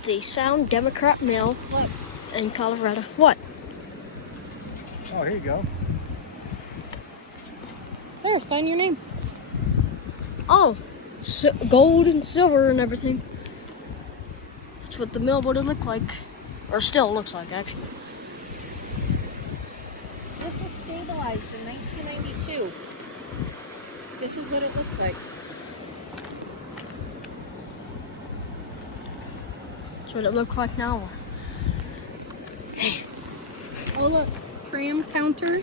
is the Sound Democrat Mill Look. in Colorado. What? Oh, here you go. There, sign your name. Oh, gold and silver and everything. That's what the mill would have looked like. Or still looks like, actually. This was stabilized in 1992. This is what it looks like. That's what it looks like now. Oh look, tram counter.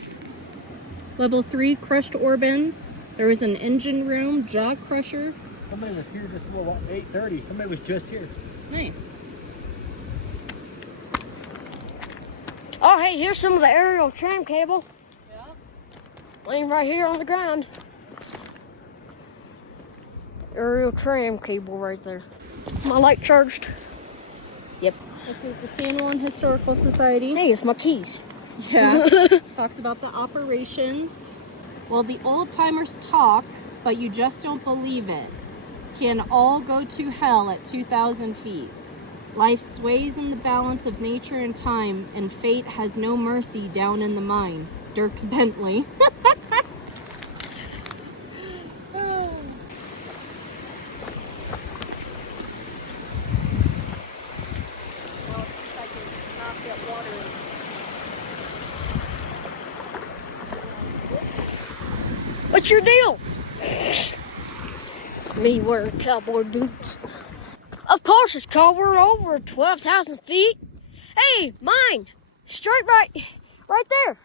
Level 3 crushed ore bins. There was an engine room, jaw crusher. Somebody was here just a little 8:30. Somebody was just here. Nice. Oh, hey, here's some of the aerial tram cable. Yeah. Laying right here on the ground. Aerial tram cable right there. My light charged. Yep. This is the San Juan Historical Society. Hey, it's my keys. Yeah. Talks about the operations. Well, the old timers talk, but you just don't believe it. Can all go to hell at 2,000 feet. Life sways in the balance of nature and time, and fate has no mercy down in the mine. Dirk Bentley. What's your deal? Me wearing cowboy boots. Of course it's called. We're over 12,000 feet. Hey, mine. Straight right there.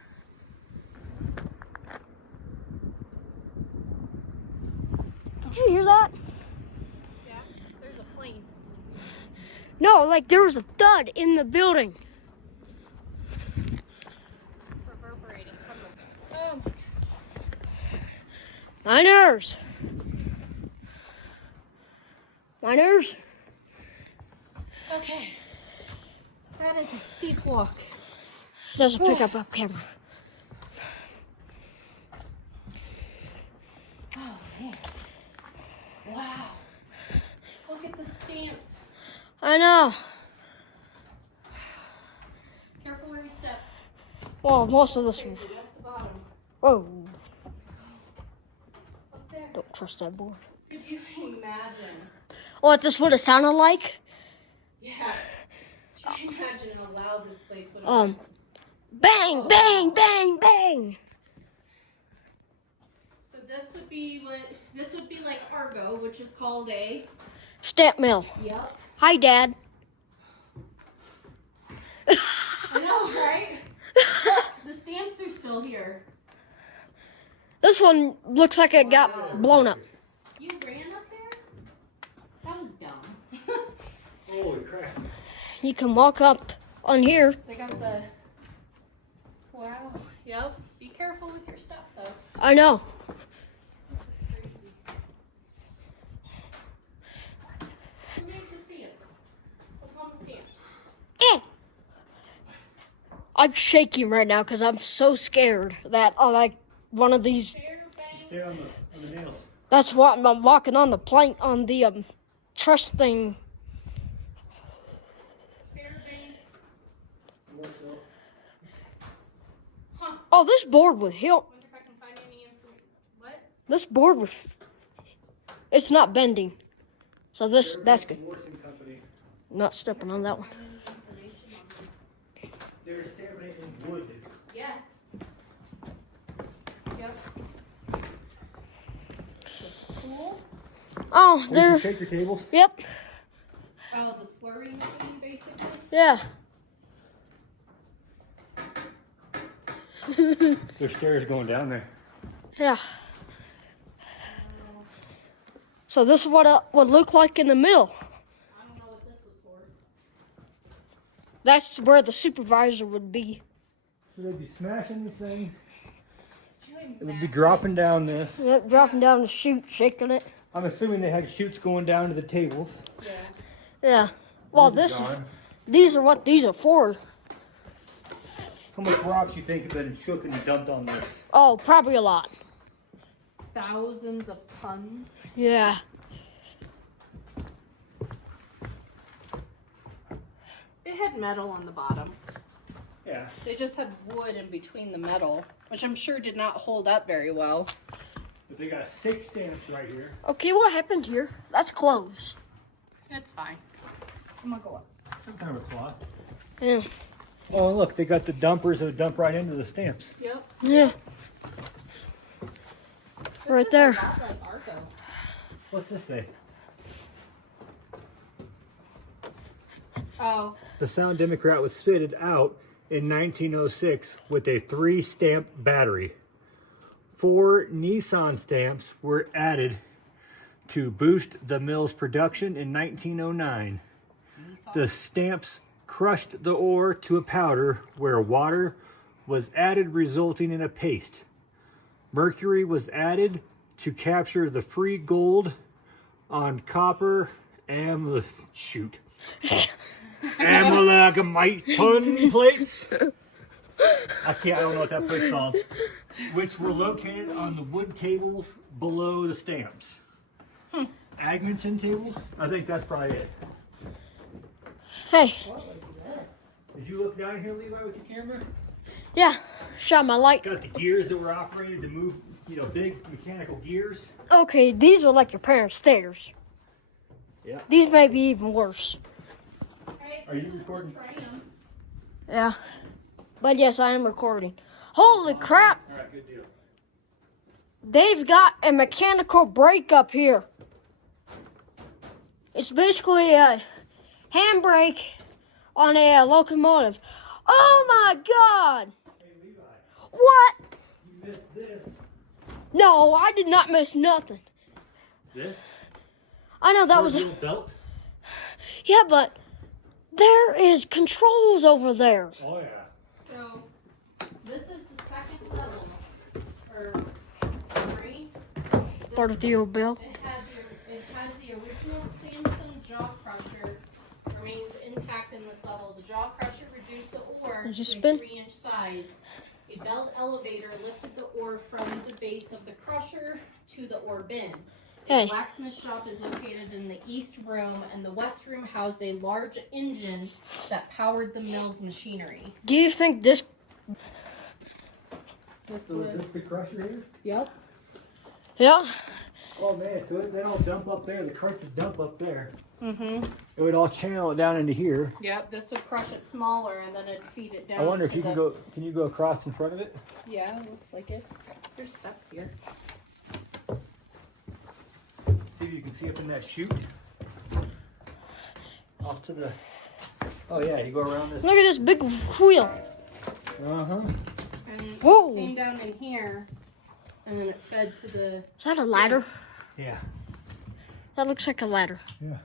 Did you hear that? Yeah, there's a plane. No, like there was a thud in the building. Reverberating from the... Oh. Miners. Miners. Okay. That is a steep walk. Doesn't pick up camera. Oh, man. Wow. Look at the stamps. I know. Careful where you step. Well, most of this. Crazy, that's the bottom. Whoa. Up there. Don't trust that board. Could you imagine? What this would have sounded like? Yeah. Could you imagine how loud this place would have been? Bang, bang, bang, bang. So this would be like Argo, which is called a... Stamp mill. Yep. Hi, Dad. I know, right? Look, the stamps are still here. This one looks like it got blown up. You ran up there? That was dumb. Holy crap. You can walk up on here. They got the... Wow. Yep. Be careful with your stuff, though. I know. This is crazy. Who made the stamps? What's on the stamps? Eh. I'm shaking right now because I'm so scared that like one of these. Stay on the nails. That's what I'm walking on the plank on the truss thing. Huh. Oh, this board would help. Wonder if I can find any information. What? This board would. It's not bending, so that's good. Not stepping on that one. There's stairway in wood. Yes. Yep. This is cool. Oh, there. Shaker tables. Yep. Oh, the slurry machine, basically. Yeah. There's stairs going down there. Yeah. So this is what it would look like in the mill. I don't know what this was for. That's where the supervisor would be. So they'd be smashing these things. Could you It would be dropping down this. Yep, dropping down the chute, shaking it. I'm assuming they had chutes going down to the tables. Yeah. Yeah. Well, these are what these are for. How much rocks you think have been shook and dumped on this? Oh, probably a lot. Thousands of tons. Yeah. metal on the bottom. Yeah. They just had wood in between the metal, which I'm sure did not hold up very well. But they got 6 stamps right here. Okay, what happened here? That's closed. It's fine. I'm gonna go up. Some kind of a cloth. Yeah. Oh, and look, they got the dumpers that dump right into the stamps. Yep. Yeah. Right there. A lot like Arco. What's this say? Oh. The Sound Democrat was fitted out in 1906 with a 3-stamp battery. 4 Nissan stamps were added to boost the mill's production in 1909. The stamps crushed the ore to a powder where water was added, resulting in a paste. Mercury was added to capture the free gold on copper amalgamite pun plates. I don't know what that plate's called. Which were located on the wood tables below the stamps. Agmenton tables? I think that's probably it. Hey. What was this? Did you look down here, Levi, with your camera? Yeah. Shot my light. Got the gears that were operated to move, big mechanical gears. Okay, these are like your parents' stairs. Yeah. These may be even worse. Hey, Are you recording? Yeah. But yes, I am recording. Holy crap! All right, good deal. They've got a mechanical brake up here. It's basically a handbrake on a locomotive. Oh my God! Hey, Levi, What? you missed this. No, I did not miss nothing. This? I know that was. Little belt? Yeah, but there is controls over there. Oh, yeah. So, this is the second level. Or 3. Part of the old bill. It has the original Samson jaw crusher remains intact in this level. The jaw crusher reduced the ore Did you to spin? a 3-inch size. A belt elevator lifted the ore from the base of the crusher to the ore bin. Hey. The blacksmith shop is located in the east room, and the west room housed a large engine that powered the mill's machinery. Do you think this? So is this the crusher here? Yep. Yeah. Oh, man, so they don't dump up there. The crushers dump up there. Mm-hmm. It would all channel it down into here. Yep, this would crush it smaller, and then it'd feed it down. I wonder if to you can you go across in front of it? Yeah, it looks like it. There's steps here. See if you can see up in that chute. Off to the... Oh, yeah, you go around this... Look at this big wheel. Uh-huh. And Whoa. it came down in here, and then it fed to the... Is that a ladder? Yeah. That looks like a ladder. Yeah.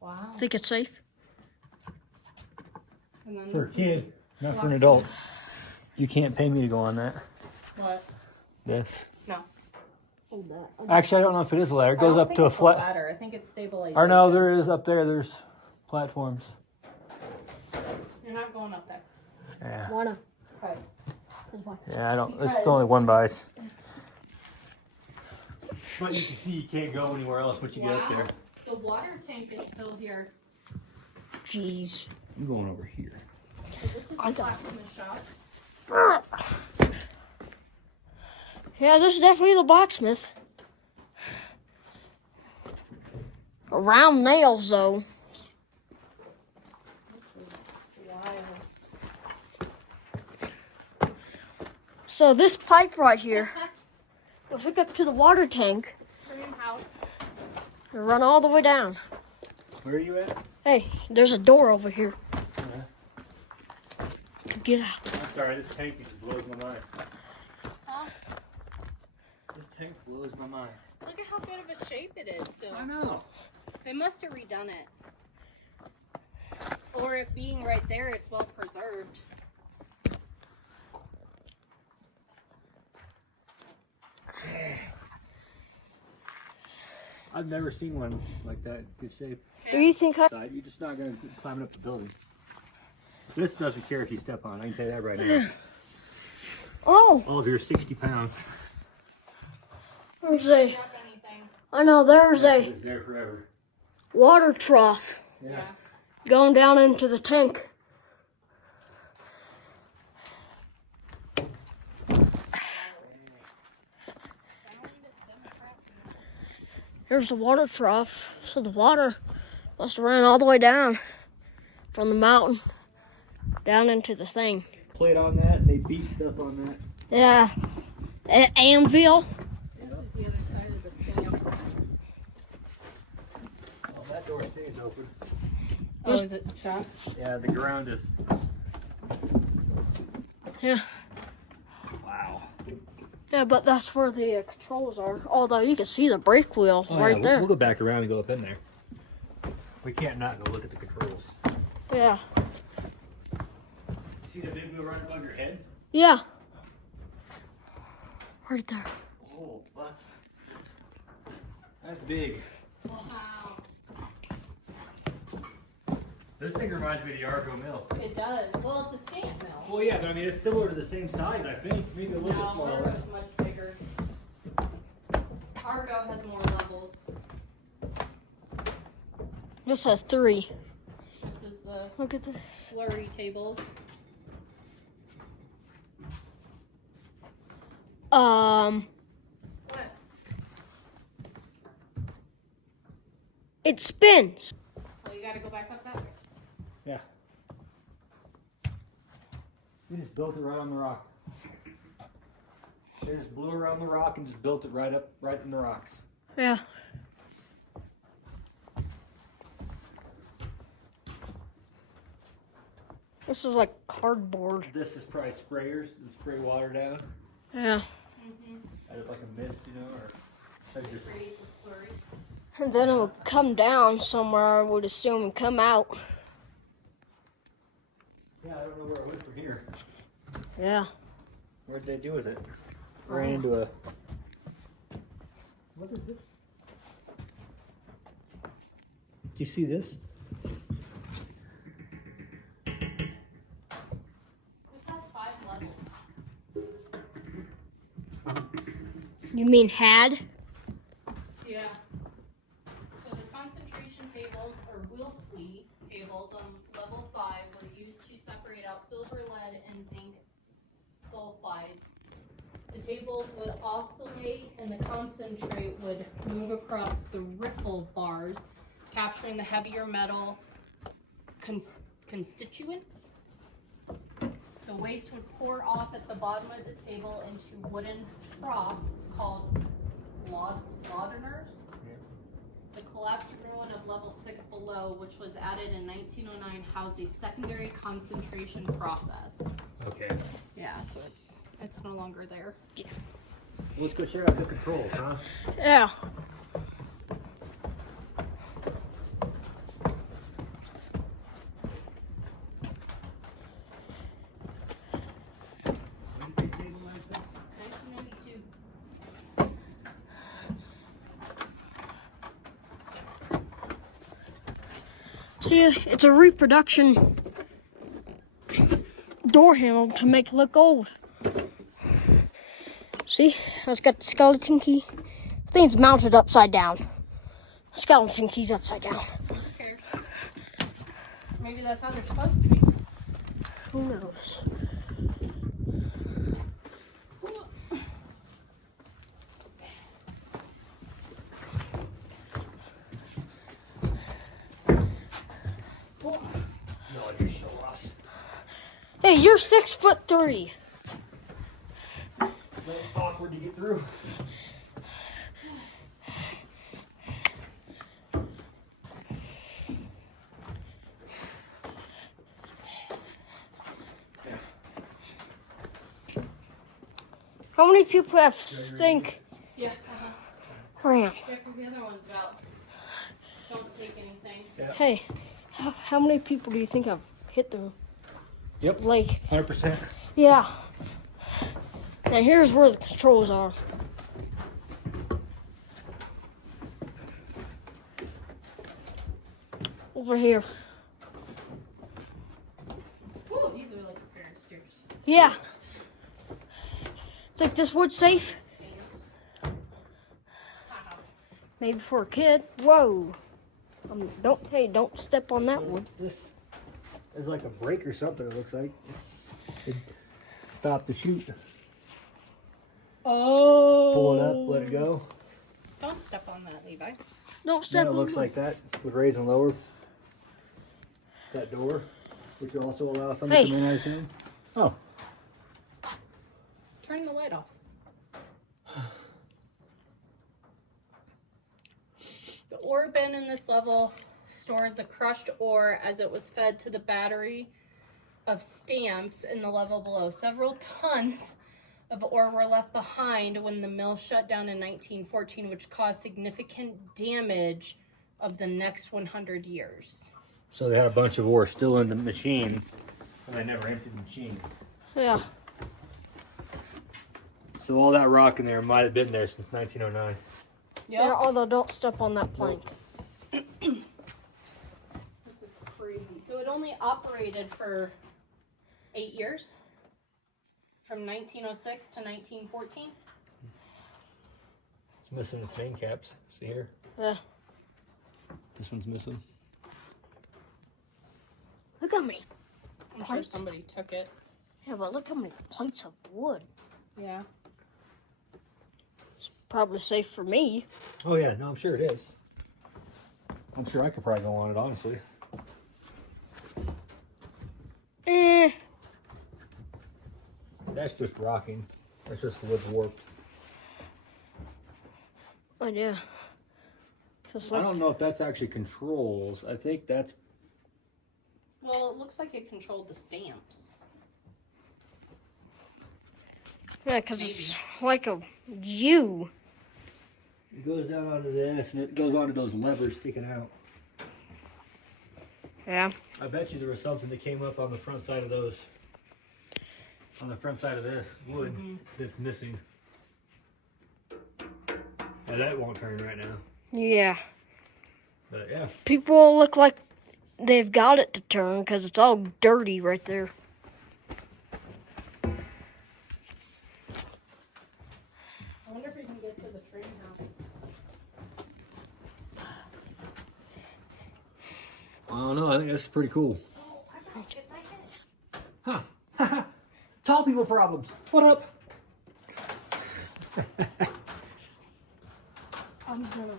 Wow. Think it's safe? And then For a this is kid, not for an locksmith. adult. You can't pay me to go on that. What? This. No. Hold that. Actually, I don't know if it is a ladder. It I goes don't up think to a it's flat... ladder. I think it's stabilization. Or no, there is up there. There's platforms. You're not going up there. Yeah. Wanna? Okay. Yeah, I don't... It's only one bice. But you can see you can't go anywhere else once you get up there. The water tank is still here. Jeez. I'm going over here. So this is the blacksmith shop. Yeah, this is definitely the blacksmith. Round nails, though. This is wild. So this pipe right here will hook up to the water tank Dream house. and run all the way down. Where are you at? Hey, there's a door over here. Get out. I'm sorry, this tank just blows my mind. Huh? This tank blows my mind. Look at how good of a shape it is still. I know. They must have redone it. Or it being right there, it's well preserved. I've never seen one like that in good shape. Do you think I... You're just not going to climb up the building. This doesn't care if you step on it. I can tell you that right now. Oh, All of your 60 pounds. there's a... Drop anything. I know, there's a It's there forever. water trough Yeah. going down into the tank. Here's the water trough. So the water must have ran all the way down from the mountain down into the thing. Played on that. They beat stuff on that. Yeah. At Anvil. This is the other side of the stamp. Oh, that door stays open. Oh, is it stuck? Yeah, the ground is. Yeah. Wow. Yeah, but that's where the controls are. Although you can see the brake wheel right there. We'll go back around and go up in there. We can't not go look at the controls. Yeah. See the big wheel right above your head? Yeah. Right there. Oh, what? That's big. Wow. This thing reminds me of the Argo mill. It does. Well, it's a stamp mill. Well, yeah, but I mean, it's similar to the same size, I think. Maybe a little bit No, smaller. Argo's much bigger. Argo has more levels. This has 3. This is the Look at this. slurry tables. Um, What? it spins. Oh, you gotta go back up that way. Yeah. We just built it right on the rock. They just blew around the rock and just built it right in the rocks. Yeah. This is like cardboard. This is probably sprayers that spray water down. Yeah. Out of like a mist, you know, or just Create the slurry. And then it would come down somewhere, I would assume, and come out. yeah, I don't know where it went from here. Yeah. What did they do with it? Ran into a. What is this? Do you see this? This has 5 levels. You mean had? Yeah. So the concentration tables or Wilfley tables on level 5 were used to separate out silver, lead, and zinc sulfides. The tables would oscillate and the concentrate would move across the riffle bars, capturing the heavier metal constituents. The waste would pour off at the bottom of the table into wooden troughs called laudaners. The collapsed ruin of level 6 below, which was added in 1909, housed a secondary concentration process. Okay. Yeah, so it's no longer there. Let's go check out the controls, huh? Yeah. When did they stabilize this? 1992. See, it's a reproduction door handle to make it look old. See, it's got the skeleton key. This thing's mounted upside down. Skeleton key's upside down. Who cares? Maybe that's how they're supposed to be. Who knows? No, you're so lost. Hey, you're 6'3". It's awkward to get through. How many people have think Yeah, ramp? Yeah, because the other one's about don't take anything. Yeah. Hey, how many people do you think have hit the Yep. lake? 100%. Yeah. Now here's where the controls are. Over here. Ooh, these are like a pair of stairs. Yeah. Think this wood safe? Stamps. Wow. Maybe for a kid. Whoa. Don't step on that wood. This is like a brake or something, it looks like. It stopped the chute. Oh. Pull it up, let it go. Don't step on that, Levi. Don't step Then it on looks my- like that with raise and lower. That door, which will also allow somebody Hey. to come in, I assume. Oh, Turn the light off. The ore bin in this level stored the crushed ore as it was fed to the battery of stamps in the level below. Several tons of ore were left behind when the mill shut down in 1914, which caused significant damage of the next 100 years. so they had a bunch of ore still in the machines, and they never emptied the machine. Yeah. So all that rock in there might have been there since 1909. Yeah, although don't step on that plank. This is crazy. So it only operated for 8 years, from 1906 to 1914. It's missing its main caps. See here? Yeah. This one's missing. Look at me. I'm sure Plates? somebody took it. Yeah, but look how many plates of wood. Yeah. It's probably safe for me. Oh yeah, no, I'm sure it is. I'm sure I could probably go on it, honestly. That's just rocking. That's just the wood warped. Oh yeah. Just I like don't know if that's actually controls. I think that's Well, it looks like it controlled the stamps. yeah, because it's like a U. it goes down onto this and it goes onto those levers sticking out. Yeah. I bet you there was something that came up on the front side of those. On the front side of this wood that's missing. Yeah, that won't turn right now. Yeah. But yeah. People look like they've got it to turn because it's all dirty right there. I wonder if we can get to the train house. I don't know. I think that's pretty cool. Oh, I might get my head. Huh. Tall people problems. What up? I'm gonna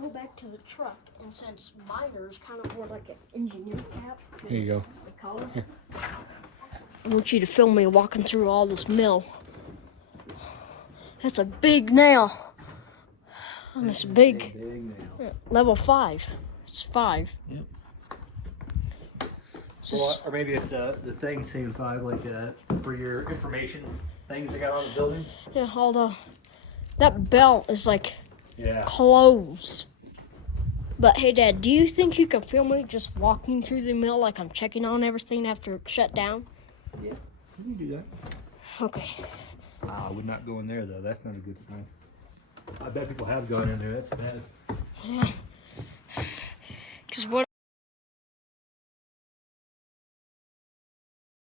go back to the truck, and since miner's kind of more like an engineer cap, Here you go. they call it, I want you to film me walking through all this mill. That's a big nail. And it's big. nail. Level 5. It's 5. Yep. It's just, Or maybe it's the thing saying 5, like for your information things they got on the building. yeah, although that belt is like Yeah. closed. But hey, Dad, do you think you can film me just walking through the mill like I'm checking on everything after it shut down? Yeah. You can do that. Okay. I would not go in there though. That's not a good sign. I bet people have gone in there. That's bad. Yeah. Because what